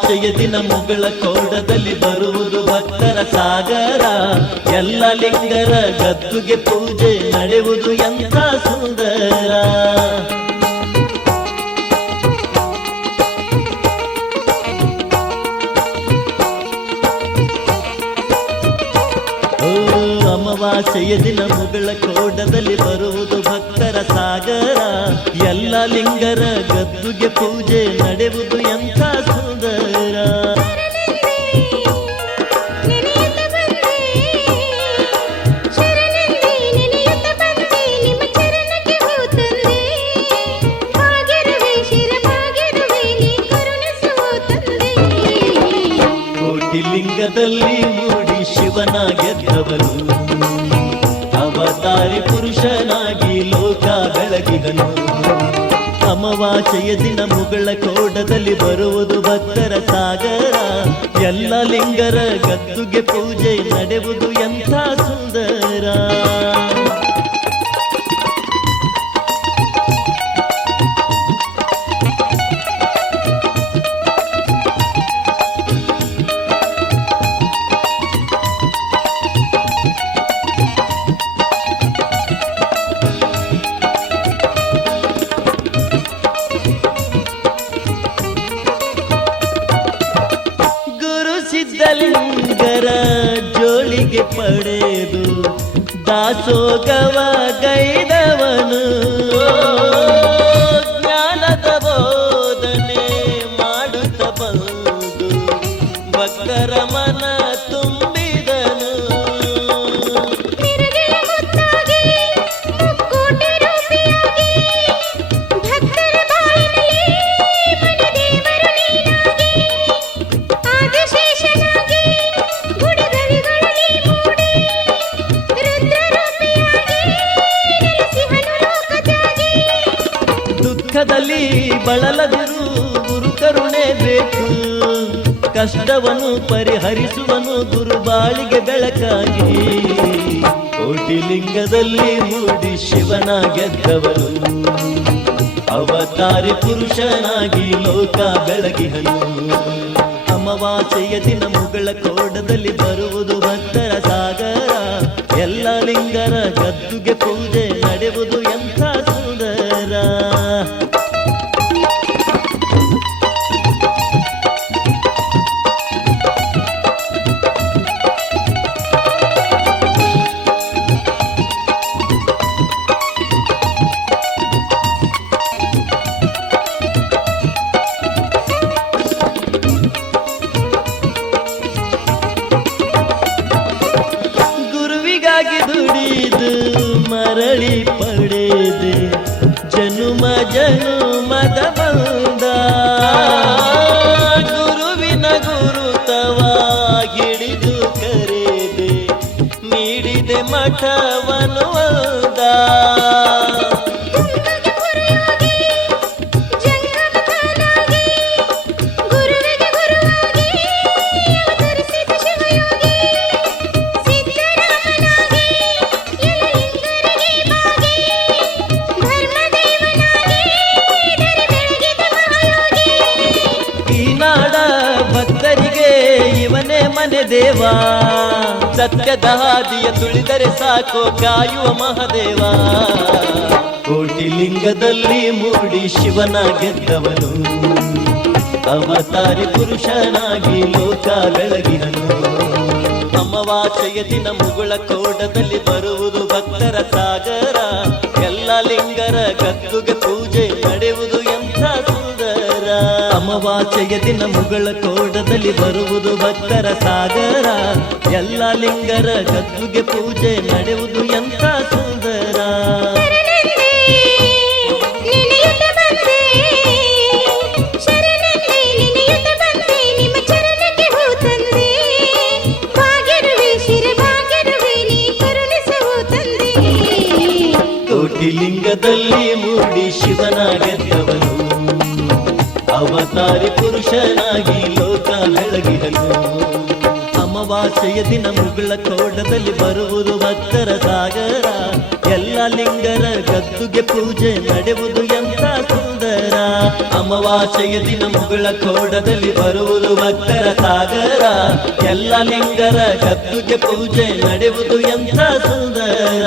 ಅಮಾವಾಸ್ಯೆಯ ದಿನ ಮುಗಳ ಕೋಡದಲ್ಲಿ ಬರುವುದು ಭಕ್ತರ ಸಾಗರ. ಎಲ್ಲ ಲಿಂಗರ ಗದ್ದುಗೆ ಪೂಜೆ ನಡೆಯುವುದು ಎಂಥ ಸುಂದರ. ಅಮಾವಾಸ್ಯೆಯ ದಿನ ಮುಗಳ ಕೋಡದಲ್ಲಿ ಬರುವುದು ಭಕ್ತರ ಸಾಗರ. ಎಲ್ಲ ಲಿಂಗರ ಗದ್ದುಗೆ ಪೂಜೆ ನಡೆಯುವುದು ಎಂಥ ಸುಂದರ. ಕೋಟಿ ಲಿಂಗದಲ್ಲಿ ಮೂಡಿ ಶಿವನ ಗೆದ್ದವನು, ಅವತಾರಿ ಪುರುಷನಾಗಿ ಲೋಕ ಬೆಳಗಿದನು. ಅಮಾವಾಸ್ಯೆಯ ದಿನ ಮುಗಳ ಕೋಡದಲ್ಲಿ ಬರುವುದು ಭಕ್ತರ ಸಾಗರ. ಎಲ್ಲ ಲಿಂಗರ ಗದ್ದುಗೆ ಪೂಜೆ ನಡೆಯುವುದು ಎಂಥ ಸುಂದರ. ಸಿದ್ಧಲಿಂಗರ ಜೋಳಿಗೆ ಪಡೆದು ದಾಸೋಗವ ಗೈದವನು, ಜ್ಞಾನದ ಬೋಧನೆ ಮಾಡುತ್ತ ಬಂದು ಭಕ್ತರ ಮನ ತುಂಬಿದನು. ದುಃಖದಲ್ಲಿ ಬಳಲದಿರು ಗುರು ಕರುಣೆ ಬೇಕು, ಕಷ್ಟವನ್ನು ಪರಿಹರಿಸುವನು ಗುರು ಬಾಳಿಗೆ ಬೆಳಕಾಗಿ. ಕೋಟಿ ಲಿಂಗದಲ್ಲಿ ಮೂಡಿ ಶಿವನ ಗೆದ್ದವನು, ಅವತಾರಿ ಪುರುಷನಾಗಿ ಲೋಕ ಬೆಳಗಿಹನು. ಅಮಾವಾಸ್ಯೆಯ ದಿನ ಮುಗಳ ಕೋಡದಲ್ಲಿ ಬರುವುದು ಭಕ್ತರ ಸಾಗರ. ಎಲ್ಲ ಲಿಂಗರ ಗದ್ದುಗೆ ಪೂಜೆ ನಡೆಯುವುದು ಎಂಥ ಸುಂದರ. ದುಡಿದು ಮರಳಿ ಪಡೆದೆ ಜನುಮ ಜನುಮದ ಬಂದ, ಗುರುವಿನ ಗುರುತವ ಹಿಡಿದು ಕರೆದೆ ನೀಡಿದೆ ಮಠವನು ಅಂದ. ಭಕ್ತರಿಗೆ ಇವನೇ ಮನೆ ದೇವ, ಸತ್ಯದ ಹಾದಿಯ ತುಳಿದರೆ ಸಾಕೋ ಕಾಯುವ ಮಹಾದೇವ. ಕೋಟಿ ಲಿಂಗದಲ್ಲಿ ಮೂಡಿ ಶಿವನ ಗೆದ್ದವನು, ಅವತಾರಿ ಪುರುಷನಾಗಿ ಲೋಕ ಬೆಳಗಿದನು. ಅಮಾವಾಸ್ಯೆಯ ದಿನ ಮುಗಳ ಕೋಡದಲ್ಲಿ ಬರುವುದು ಭಕ್ತರ ಸಾಗರ. ಎಲ್ಲ ಲಿಂಗರ ಗದ್ದುಗೆ ಪೂಜೆ ನಡೆಯುವುದು ಎಂಥ ಸುಂದರ. ಅಮಾವಾಸ್ಯೆಯ ದಿನ ಮುಗಳ ಕೋಡದಲ್ಲಿ ಬರುವುದು ಭಕ್ತರ ಸಾಗರ. ಎಲ್ಲ ಲಿಂಗರ ಗದ್ದುಗೆ ಪೂಜೆ ನಡೆಯುವುದು ಎಂಥ ಸುಂದರ. ಕೋಟಿ ಲಿಂಗದಲ್ಲಿ ಮೂಡಿ ಶಿವನ ಗೆದ್ದವನು, ಅವತಾರಿ ಪುರುಷನಾಗಿ ಲೋಕ ಬೆಳಗಿದನು. ಅಮಾವಾಸ್ಯೆಯ ದಿನ ಮುಗಳ ಕೋಡದಲ್ಲಿ ಬರುವುದು ಭಕ್ತರ ಸಾಗರ. ಎಲ್ಲ ಲಿಂಗರ ಗದ್ದುಗೆ ಪೂಜೆ ನಡೆಯುವುದು ಎಂಥ ಸುಂದರ. ಅಮಾವಾಸ್ಯೆಯ ದಿನ ಮುಗುಳ ಕೋಡದಲ್ಲಿ ಬರುವುದು ಭಕ್ತರ ಸಾಗರ ಎಲ್ಲ ಲಿಂಗರ ಗದ್ದುಗೆ ಪೂಜೆ ನಡೆಯುವುದು ಎಂಥ ಸುಂದರ